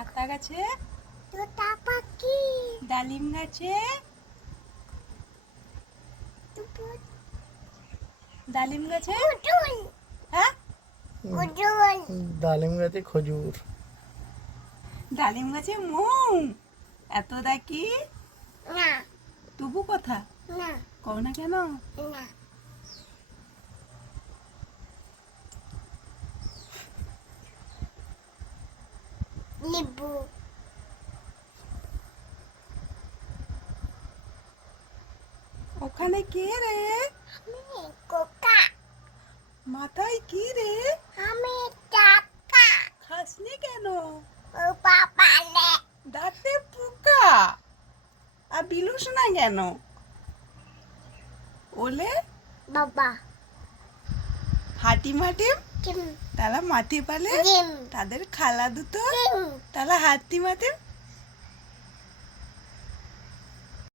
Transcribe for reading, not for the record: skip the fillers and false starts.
আতা গাছে, তোতা পাখি, ডালিম গাছে, ডালিম গাছে, কুটুল, হ্যাঁ কুটুল, ডালিম গাছে খজুর। ডালিম গাছে মৌ। এত ডাকি না তবু কথা না কও না কেন? না লেবু, ওখানে কে রে? আমি কোকা, মাথায় কি রে? আমি টাকা, খাসনি কেন? ও পাপালে, দাঁতে পোকা। আর বিলুস না কেন? ওলে বাবা, হাঁটি মাটি জিম, তারা মাটি পালে জিম, তাদের খালা দুটো জিম, তারা হাতি মাটি